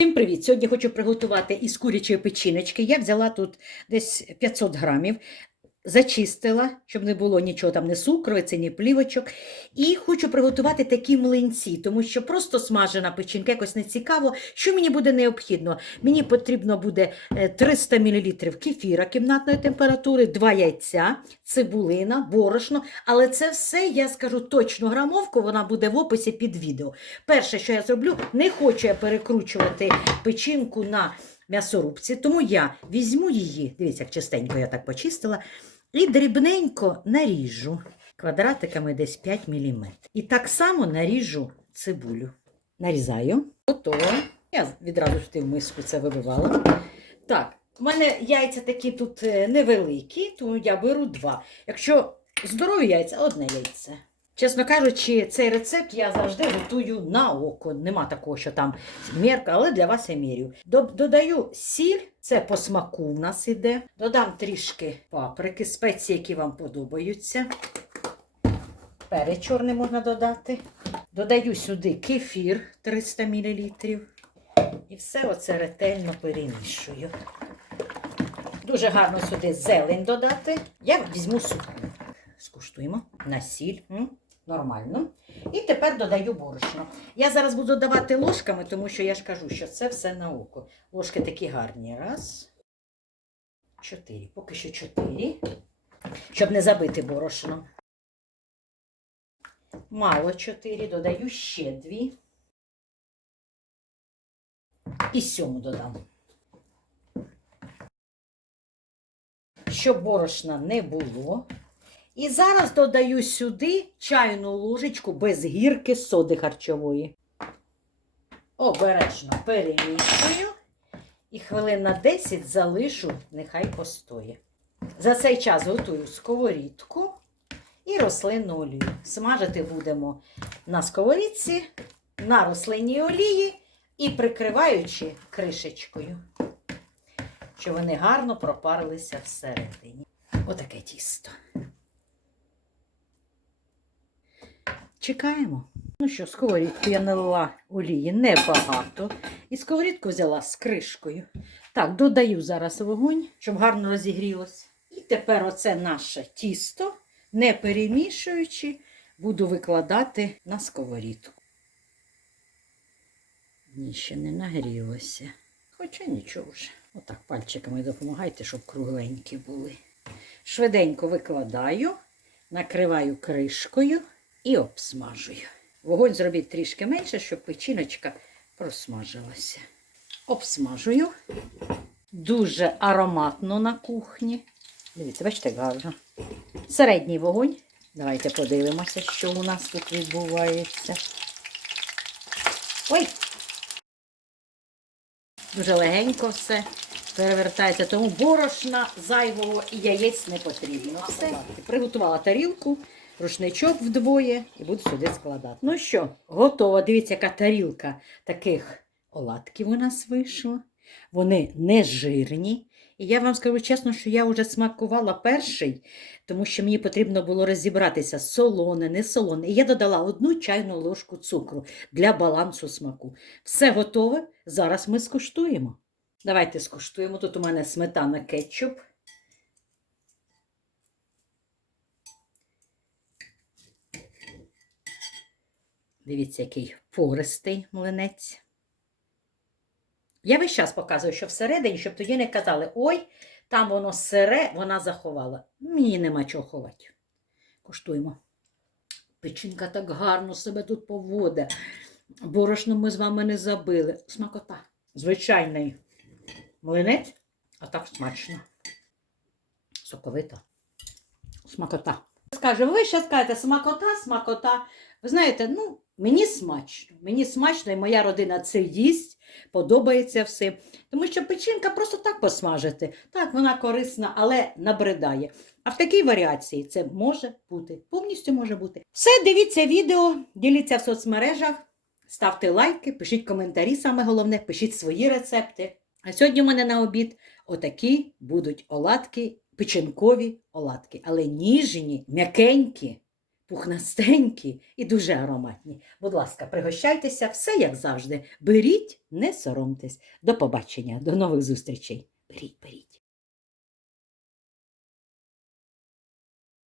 Всім привіт! Сьогодні хочу приготувати із курячої печіночки. Я взяла тут десь 500 грамів, зачистила, щоб не було нічого там, ні сукровиці, ні плівочок. І хочу приготувати такі млинці, тому що просто смажена печінка якось не цікаво. Що мені буде необхідно? Мені потрібно буде е, 300 мл кефіра кімнатної температури, 2 яйця, цибулина, борошно. Але це все я скажу точну грамовку, вона буде в описі під відео. Перше, що я зроблю, не хочу я перекручувати печінку на м'ясорубці, тому я візьму її, дивіться, як чистенько я так почистила, і дрібненько наріжу квадратиками десь 5 мм. І так само наріжу цибулю. Нарізаю. Готово. Я відразу сюди в миску це вибивала. Так, у мене яйця такі тут е, невеликі, тому я беру два. Якщо здорові яйця, одне яйце. Чесно кажучи, цей рецепт я завжди готую на око. Нема такого, що там мірка, але для вас я мірю. Додаю сіль, це по смаку в нас іде. Додам трішки паприки, спеції, які вам подобаються. Перець чорний можна додати. Додаю сюди кефір 300 мл. І все оце ретельно перемішую. Дуже гарно сюди зелень додати. Я візьму суху. Скуштуємо на сіль. Нормально. І тепер додаю борошно. Я зараз буду давати ложками, тому що я ж кажу, що це все на око. Ложки такі гарні. Раз. Чотири. Поки що чотири. Щоб не забити борошно. Мало чотири. Додаю ще дві. І сьому додам. Щоб борошна не було. І зараз додаю сюди чайну ложечку без гірки соди харчової. Обережно перемішую і хвилин на 10 залишу, нехай постоє. За цей час готую сковорідку і рослинну олію. Смажити будемо на сковорідці, на рослинній олії і прикриваючи кришечкою, щоб вони гарно пропарилися всередині. Отаке тісто. Чекаємо. Ну що, сковорідку я налила олії небагато. І сковорідку взяла з кришкою. Так, додаю зараз вогонь, щоб гарно розігрілося. І тепер оце наше тісто, не перемішуючи, буду викладати на сковорідку. Ні, ще не нагрілося. Хоча нічого вже. Отак пальчиками допомагайте, щоб кругленькі були. Швиденько викладаю, накриваю кришкою і обсмажую. Вогонь зробіть трішки менше, щоб печіночка просмажилася. Обсмажую. Дуже ароматно на кухні. Дивіться, бачите, гарно. Середній вогонь. Давайте подивимося, що у нас тут відбувається. Ой! Дуже легенько все перевертається, тому борошна зайвого і яєць не потрібно. Все. Приготувала тарілку, рушничок вдвоє і буду сюди складати. Ну що, готово. Дивіться, яка тарілка таких оладків у нас вийшла. Вони не жирні. І я вам скажу чесно, що я вже смакувала перший, тому що мені потрібно було розібратися, солоне, не солоне. І я додала одну чайну ложку цукру для балансу смаку. Все готове. Зараз ми скуштуємо. Давайте скуштуємо. Тут у мене сметана кетчуп. Дивіться, який пористий млинець. Я весь час показую, що всередині, щоб тоді не казали, ой, там воно сире, вона заховала. Мені нема чого ховати. Куштуємо. Печінка так гарно себе тут поводить. Борошно ми з вами не забили. Смакота. Звичайний млинець, а так смачно. Соковито. Смакота. Скаже, ви ще скажете, смакота, смакота. Ви знаєте, ну, мені смачно. Мені смачно, і моя родина це їсть, подобається все. Тому що печінка просто так посмажити. Так, вона корисна, але набридає. А в такій варіації це може бути. Повністю може бути. Все, дивіться відео, діліться в соцмережах, ставте лайки, пишіть коментарі, саме головне, пишіть свої рецепти. А сьогодні у мене на обід отакі будуть оладки, печенкові оладки, але ніжні, м'якенькі, пухнастенькі і дуже ароматні. Будь ласка, пригощайтеся, все як завжди. Беріть, не соромтесь. До побачення, до нових зустрічей. Беріть, беріть.